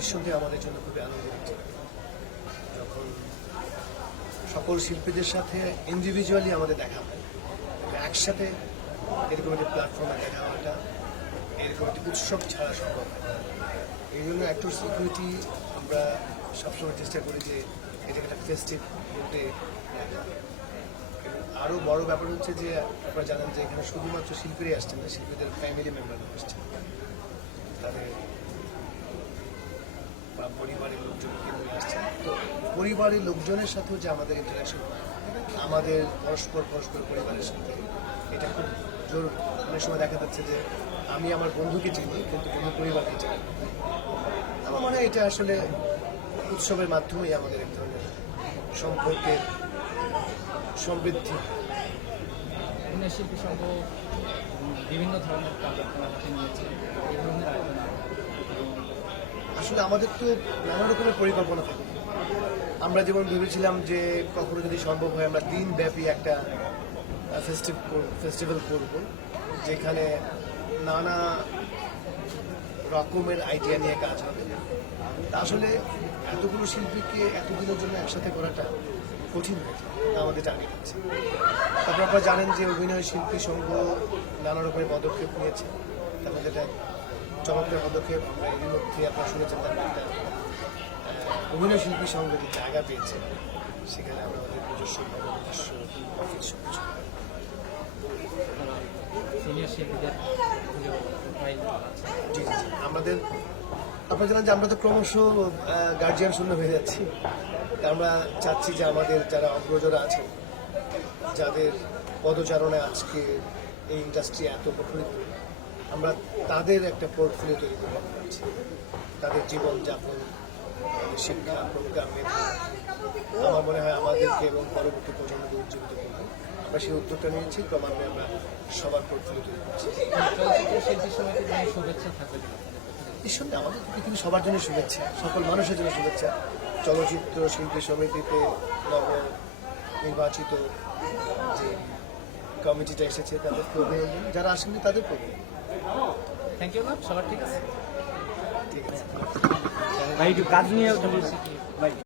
নিঃসন্দেহে আমাদের জন্য খুবই ব্যাপার। যখন সকল শিল্পীদের সাথে ইন্ডিভিজুয়ালি আমাদের দেখা হয় একসাথে এরকম একটি প্ল্যাটফর্মে দেখা হওয়াটা, এরকম একটি উৎসব ছাড়া সম্ভব এই জন্য অ্যাক্টর সিকিউরিটি আমরা সবসময় চেষ্টা করি যে এটাকে একটা ফেস্টিভ মুডে আরও বড় ব্যাপার হচ্ছে যে আপনারা জানেন যে এখানে শুধুমাত্র শিল্পীরাই আসছেন না, শিল্পীদের ফ্যামিলি মেম্বাররা আসছেন। তাদের বা পরিবারের লোকজনকে নিয়ে আসছেন তো পরিবারের লোকজনের সাথেও যে আমাদের ইন্টারাকশন আমাদের পরস্পর পরস্পর পরিবারের সাথে এটা খুব জরুরি। অনেক সময় দেখা যাচ্ছে যে আমি আমার বন্ধুকে চিনি কিন্তু বন্ধু পরিবারকে চিনি আমার মনে হয় এটা আসলে উৎসবের মাধ্যমেই আমাদের এক ধরনের সম্পর্কের সমৃদ্ধি শিল্পী সংঘ বিভিন্ন ধরনের কাজ আপনারা হাতে নিয়েছে এই ধরনের আয়োজন আসলে আমাদের তো নানা রকমের পরিকল্পনা থাকে। আমরা যেমন ভেবেছিলাম যে কখনো যদি সম্ভব হয়, আমরা দিন ব্যাপী একটা ফেস্টিভ্যাল করব, যেখানে নানা রকমের আইডিয়া নিয়ে কাজ হবে। আসলে এতগুলো শিল্পীকে এতদিনের জন্য একসাথে করাটা কঠিন হয়েছে আমাদের টার্গেট আছে তারপর আপনারা জানেন যে অভিনয় শিল্পী সংঘ নানা রকমের পদক্ষেপ নিয়েছে। মধ্যে একটা চমৎকার পদক্ষেপ, আমরা এর মধ্যে আপনারা শুনেছেন তার একটা আহ, অভিনয় শিল্পী সংঘ যে জায়গা পেয়েছে সেখানে আমরা আমাদের নিজস্ব নিজস্ব অফিস আছে। আমাদের আপনারা জানেন যে আমরা তো ক্রমশ গার্জিয়ান শূন্য হয়ে যাচ্ছি। আমরা চাচ্ছি যে আমাদের যারা অগ্রজরা আছেন যাদের পদচারণে আজকে এই ইন্ডাস্ট্রি এত প্রফুল্লিত আমরা তাদের একটা পোর্টফোলিও তৈরি করে পাচ্ছি তাদের জীবনযাপন শিক্ষা প্রোগ্রামের আমার মনে হয় আমাদেরকে এবং পরবর্তী প্রজন্মকে উজ্জীবিত করবে আমরা সেই উদ্যোগটা নিয়েছি, ক্রমান্বয়ে আমরা সবার পোর্টফোলিও তৈরি করছি। আমাদের পৃথিবী সবার জন্য শুভেচ্ছা, সকল মানুষের জন্য শুভেচ্ছা। চলচ্চিত্র শিল্পী সমিতিতে নব নির্বাচিত যে কমিটিটা এসেছে, তাদের অভিনন্দন যারা আসেননি, তাদের অভিনন্দন থ্যাংক ইউ ম্যাম সবার ঠিক আছে? ঠিক আছে ভাই একটু কাজ নিয়ে শিল্পী